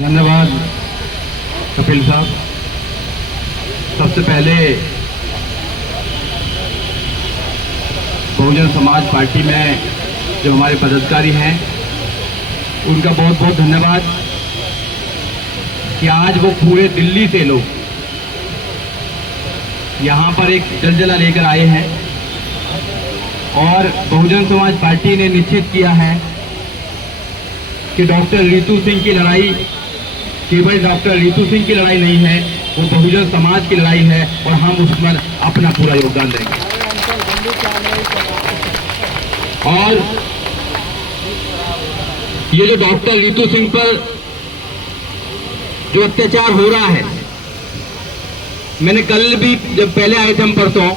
धन्यवाद कपिल साहब। सबसे पहले बहुजन समाज पार्टी में जो हमारे पदाधिकारी हैं उनका बहुत बहुत धन्यवाद कि आज वो पूरे दिल्ली से लोग यहाँ पर एक जलजला लेकर आए हैं और बहुजन समाज पार्टी ने निश्चित किया है कि डॉक्टर रितु सिंह की लड़ाई केवल डॉक्टर रितु सिंह की लड़ाई नहीं है, वो बहुजन समाज की लड़ाई है और हम उसमें अपना पूरा योगदान देंगे। और ये जो डॉक्टर रितु सिंह पर जो अत्याचार हो रहा है, मैंने कल भी जब पहले आए थे हम परसों,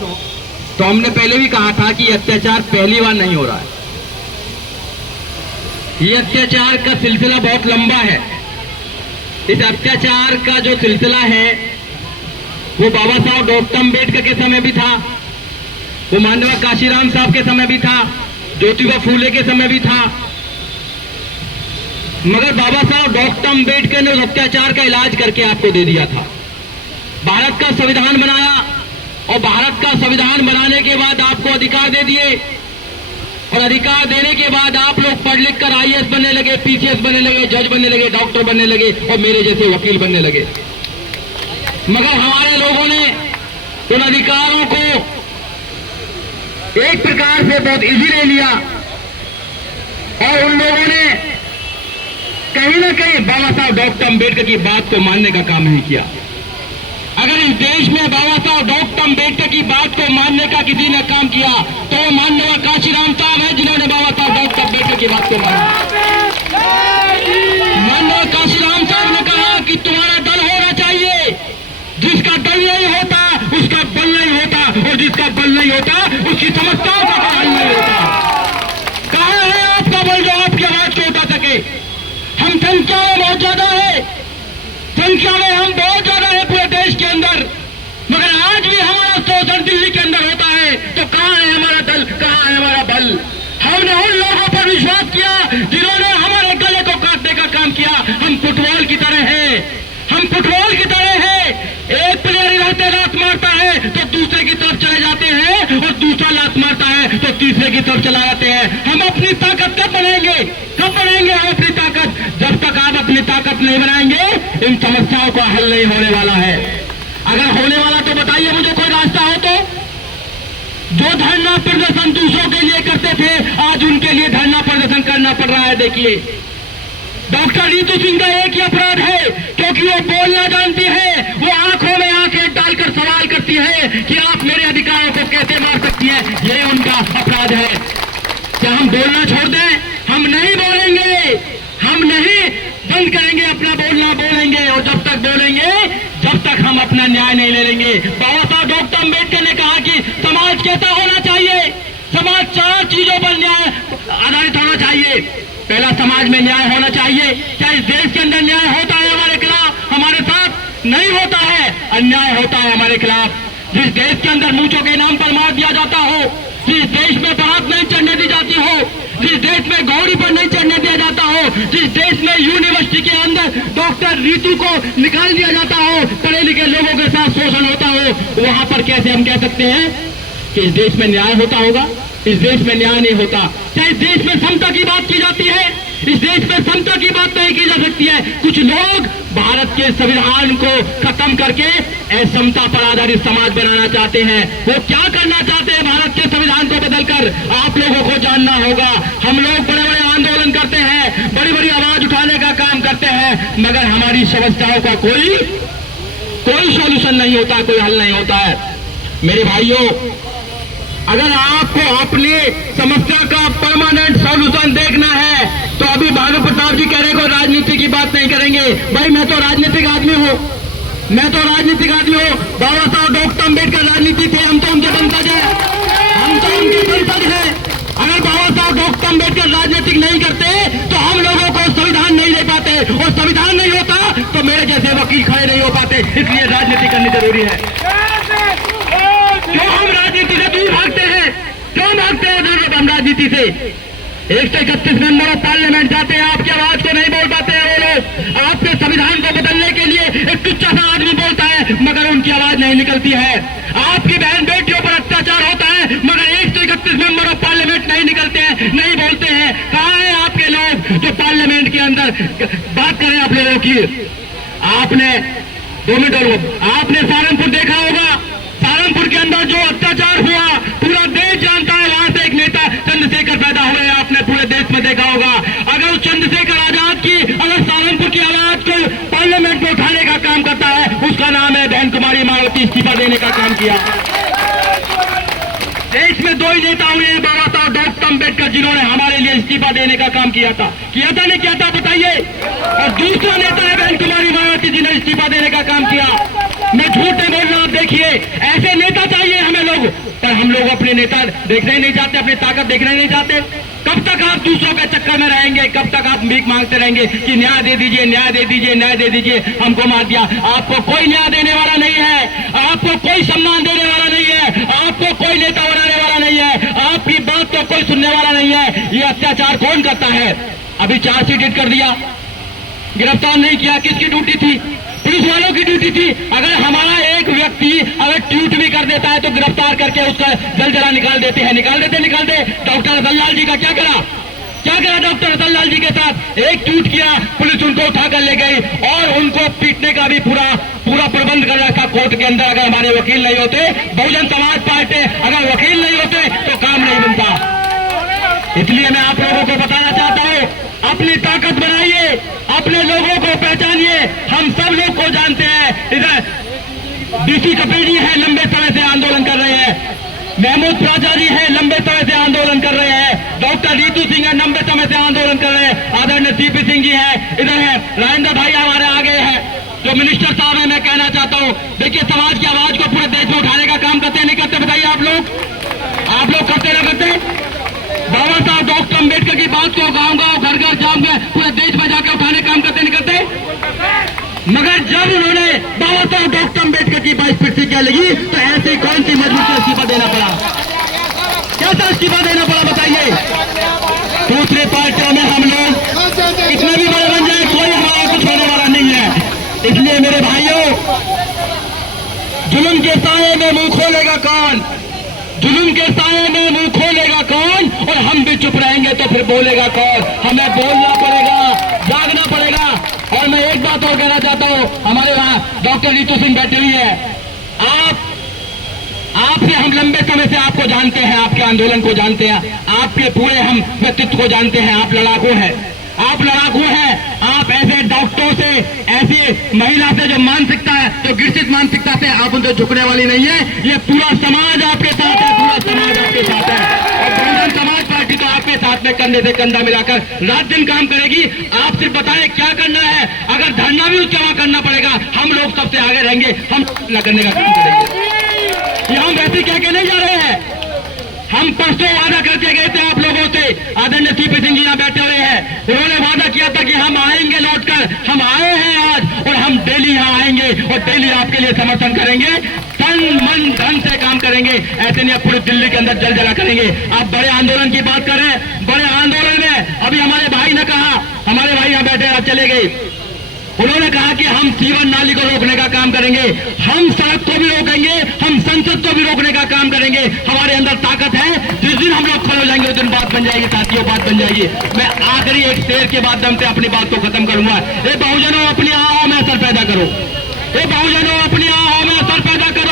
तो हमने पहले भी कहा था कि अत्याचार पहली बार नहीं हो रहा है। ये अत्याचार का सिलसिला बहुत लंबा है। इस अत्याचार का जो सिलसिला है वो बाबा साहब डॉक्टर अम्बेडकर के समय भी था, वो माननीय काशीराम साहब के समय भी था, ज्योतिबा फूले के समय भी था। मगर बाबा साहब डॉक्टर अम्बेडकर ने उस अत्याचार का इलाज करके आपको दे दिया था। भारत का संविधान बनाया और भारत का संविधान बनाने के बाद आपको अधिकार दे दिए और अधिकार देने के बाद आप लोग पढ़ लिख कर IAS बनने लगे, PCS बनने लगे, जज बनने लगे, डॉक्टर बनने लगे और मेरे जैसे वकील बनने लगे। मगर हमारे लोगों ने उन अधिकारों को एक प्रकार से बहुत इजी ले लिया और उन लोगों ने कहीं ना कहीं बाबा साहब डॉक्टर अम्बेडकर की बात को मानने का काम नहीं किया। अगर इस देश में बाबा साहब डॉक्टर अम्बेडकर की बात को मानने का किसी ने काम किया तो वो माननीय काशीराम साहब है, जिन्होंने बाबा साहब डॉक्टर अम्बेडकर की बात को माना। माननीय काशीराम साहब ने कहा कि तुम्हारा दल होना चाहिए, जिसका दल नहीं होता उसका बल नहीं होता और जिसका बल नहीं होता उसकी समस्याओं का हल नहीं होता। कहाँ है आपका बल जो आपकी आवाज को उठा सके? हम संख्या में बहुत ज्यादा है, संख्या में हम बहुत ज्यादा है पूरे देश के अंदर, मगर आज भी हमारा शोषण दिल्ली के अंदर होता है। तो कहाँ है हमारा दल, कहाँ है हमारा बल? हमने उन लोगों पर विश्वास किया जिन्होंने हमारे गले को काटने का काम किया। हम फुटबॉल की तरह हैं, हम फुटबॉल की तरह हैं। एक प्लेयर रहते लात मारता है तो दूसरे की तरफ चले जाते हैं और दूसरा लात मारता है तो तीसरे की तरफ चला जाते हैं। हम अपनी ताकत कब बनाएंगे? कब बनाएंगे हम अपनी ताकत? जब तक आप अपनी ताकत नहीं बनाएंगे इन समस्याओं का हल नहीं होने वाला है। अगर होने वाला तो बताइए मुझे कोई रास्ता हो तो। जो धरना प्रदर्शन दूसरों के लिए करते थे आज उनके लिए धरना प्रदर्शन करना पड़ रहा है। देखिए डॉक्टर रितु सिंह का एक ही अपराध है, क्योंकि वो बोलना जानती है, वो आंखों में आंखें डालकर सवाल करती है कि आप मेरे अधिकारों को कैसे मार सकती है। ये उनका अपराध है। क्या हम बोलना छोड़ दें? हम नहीं बोलेंगे, हम नहीं बंद करेंगे अपना बोलना, बोलेंगे और जब तक बोलेंगे जब तक हम अपना न्याय नहीं ले लेंगे। बाबा साहब डॉक्टर अम्बेडकर ने कहा कि समाज कैसा होना चाहिए? समाज 4 चीजों पर न्याय आधारित होना चाहिए। पहला, समाज में न्याय होना चाहिए। क्या इस देश के अंदर न्याय होता है हमारे खिलाफ? हमारे साथ नहीं होता है, अन्याय होता है हमारे खिलाफ। जिस देश के अंदर मूंछों के नाम पर मार दिया जाता हो, जिस देश में बारात नहीं चढ़ने दी जाती हो, जिस देश में गौरी पर नहीं चढ़ने दिया जाता हो, जिस देश में यूनिवर्सिटी के अंदर डॉक्टर रितु को निकाल दिया जाता हो, पढ़े लिखे लोगों के साथ शोषण होता हो, वहां पर कैसे हम कह सकते हैं कि इस देश में न्याय होता होगा? इस देश में न्याय नहीं होता। क्या इस देश में समता की बात की जाती है? इस देश में समता की बात नहीं की जा सकती है। कुछ लोग भारत के संविधान को खत्म करके असमता पर आधारित समाज बनाना चाहते हैं। वो क्या करना चाहते हैं भारत के संविधान को बदलकर? आप लोगों को जानना होगा। हम लोग बड़े बड़े आंदोलन करते हैं, बड़ी बड़ी आवाज उठाने का काम करते हैं, मगर हमारी समस्याओं का कोई सॉल्यूशन नहीं होता, कोई हल नहीं होता है। मेरे भाइयों, अगर आपको अपनी समस्या का परमानेंट सॉल्यूशन देखना है तो अभी भानु प्रताप जी कह रहे को राजनीति की बात नहीं करेंगे। भाई मैं तो राजनीतिक आदमी हूँ, मैं तो राजनीतिक आदमी हूँ। बाबा साहब डॉक्टर अम्बेडकर राजनीति थे, हम तो उनके वंशज हैं, हम तो उनके वंशज हैं। अगर बाबा साहब डॉक्टर अम्बेडकर राजनीतिक नहीं करते तो हम लोगों को संविधान नहीं दे पाते, और संविधान नहीं होता तो मेरे जैसे वकील खड़े नहीं हो पाते। इसलिए राजनीति करनी जरूरी है। क्यों हम राजनीति से दूर भागते हैं? क्यों भागते हैं हम राजनीति से? 131 मेंबर ऑफ पार्लियामेंट जाते हैं, आपकी आवाज को नहीं बोल पाते हैं वो लोग। आपके संविधान को बदलने के लिए एक तुच्छा सा आदमी बोलता है मगर उनकी आवाज नहीं निकलती है। आपकी बहन बेटियों पर अत्याचार होता है मगर 131 मेंबर ऑफ पार्लियामेंट नहीं निकलते हैं, नहीं बोलते हैं। कहाँ है आपके लोग जो पार्लियामेंट के अंदर बात करें आप लोगों की? आपने 2 मिनट और आपने सहारनपुर देखा होगा, सहारनपुर के अंदर जो अत्याचार हुआ पूरा देश जानता है। वहां से एक नेता चंद्रशेखर पैदा हुए, आपने पूरे देश में देखा होगा। अगर उस चंद्रशेखर आजाद की अगर सहारनपुर की आवाज को पार्लियामेंट में उठाने का काम करता है, उसका नाम है बहन कुमारी मायावती। इस्तीफा देने का काम किया। देश में 2 ही नेता हुए हैं, बाबा साहब डॉक्टर अम्बेडकर, जिन्होंने हमारे लिए इस्तीफा देने का काम किया था नहीं किया था बताइए? और दूसरा नेता है बहन कुमारी मायावती, जिन्होंने इस्तीफा देने का काम किया। मैं झूठ नहीं बोल रहा, आप देखिए ऐसे नेता चाहिए हमें लोग, पर हम लोग अपने नेता देखना ही नहीं चाहते, अपनी ताकत देखना ही नहीं चाहते। कब तक आप दूसरों के चक्कर में रहेंगे? कब तक आप भीख मांगते रहेंगे कि न्याय दे दीजिए, न्याय दे दीजिए, न्याय दे दीजिए? हमको मार दिया। आपको कोई न्याय देने वाला नहीं है, आपको कोई सम्मान देने वाला नहीं है, आपको कोई नेता बनाने वाला नहीं है, आपकी बात तो कोई सुनने वाला नहीं है। ये अत्याचार कौन करता है? अभी चार्जशीट हिट कर दिया, गिरफ्तार नहीं किया। किसकी ड्यूटी थी? पुलिस वालों की ड्यूटी थी। अगर हमारा एक व्यक्ति अगर ट्वीट भी कर देता है तो गिरफ्तार करके उसका जलजला निकाल देते हैं। निकाल देते। डॉक्टर रतनलाल जी का क्या करा डॉक्टर रतनलाल जी के साथ? एक ट्वीट किया, पुलिस उनको उठाकर ले गई और उनको पीटने का भी पूरा प्रबंध कर रखा कोर्ट के अंदर। अगर हमारे वकील नहीं होते, बहुजन समाज पार्टी अगर वकील नहीं होते तो काम नहीं बनता। इसलिए मैं आप लोगों को बताना चाहता हूँ, अपनी ताकत बनाइए, अपने लोगों को पहचानिए। हम सब लोग को जानते हैं। इधर डीसी कपिल जी है, लंबे समय से आंदोलन कर रहे हैं। महमूद प्राचा जी है, लंबे समय से आंदोलन कर रहे हैं। डॉक्टर रीतू सिंह है, लंबे समय से आंदोलन कर रहे हैं। आदरणीय सीपी सिंह जी है, इधर है राजेंद्र भाई हमारे आगे हैं, जो मिनिस्टर साहब है। मैं कहना चाहता हूँ, देखिए समाज की आवाज को पूरे देश में उठाने का काम करते नहीं करते? बताइए आप लोग करते ना करते? बाबा साहब डॉक्टर अम्बेडकर की बात को गाँव घर जाऊंगे पूरे देश में जाके उठाने काम करते नहीं करते? मगर जब उन्होंने बाबा साहब डॉक्टर अम्बेडकर की 22 फीट से क्या लगी तो ऐसी कौन सी मजबूती इस्तीफा देना पड़ा? कैसा इस्तीफा देना पड़ा बताइए? दूसरे पार्टियों में हम लोग कितने भी बड़े बन जाए, कोई हमारा कुछ होने वाला नहीं है। इसलिए मेरे भाइयों, जुल्म के साए में मुंह खोलेगा कौन? जुल्म के साए में मुंह खोलेगा कौन? और हम भी चुप रहेंगे तो फिर बोलेगा कौन? हमें बोलना पड़ेगा, जागना पड़ेगा। और मैं एक बात और कहना चाहता हूँ, हमारे वहाँ डॉक्टर रीतू सिंह बैठे हुई है। आपसे हम लंबे समय से आपको जानते हैं, आपके आंदोलन को जानते हैं, आपके पूरे हम व्यक्तित्व को जानते हैं। आप लड़ाकू हैं, आप ऐसे डॉक्टरों से, ऐसी महिला से जो मानसिकता है, जो गिरसित मानसिकता से आप उनसे झुकने वाली नहीं है। ये पूरा समाज आपके साथ है, पूरा समाज आपके साथ है। और बहुजन समाज पार्टी तो आपके साथ में कंधे से कंधा मिलाकर रात दिन काम करेगी। आप सिर्फ बताएं क्या करना है। अगर धरना भी उसके वहां करना पड़ेगा, हम लोग सबसे आगे रहेंगे, हम न करने का काम करेंगे। ये हम वैसे कह के नहीं जा रहे हैं। हम परसों वादा करके गए थे आप लोगों से, आदरणीय सीपी सिंह जी यहाँ बैठे हुए हैं। उन्होंने वादा किया था कि हम आएंगे लौटकर। हम आए हैं आज और हम डेली यहाँ आएंगे और डेली आपके लिए समर्थन करेंगे, तन मन धन से काम करेंगे। ऐसे नहीं पूरी दिल्ली के अंदर जल जला करेंगे। आप बड़े आंदोलन की बात कर रहे हैं, बड़े आंदोलन में अभी हमारे भाई ने कहा, हमारे भाई यहाँ बैठे चले गए, उन्होंने कहा कि हम सीवन नाली को रोकने का काम करेंगे, हम सड़क को भी रोकेंगे, हम संसद को भी रोकने का काम करेंगे। हमारे अंदर ताकत है। जिस दिन हम लोग खड़े हो जाएंगे उस दिन बात बन जाएगी साथियों, बात बन जाएगी। मैं आखिरी एक शेर के माध्यम से अपनी बात को खत्म करूंगा। ये बहुजनों अपनी आहों में असर पैदा करो, ये बहुजनों अपनी आहों में असर पैदा करो।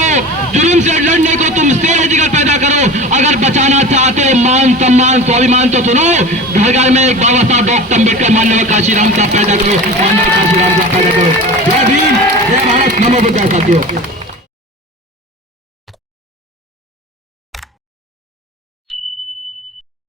जुल्म से लड़ने को तुम शेर जिगर पैदा करो। अगर बचाना चाहते हो मान सम्मान स्वाभिमान तो सुनो, घर घर में एक बाबा साहब डॉक्टर अम्बेडकर माननीय काशीराम साहब पैदा करो, माननीय काशीराम साहब पैदा करो। जय भीम, जय भारत, नमो बुद्धाय साथियों।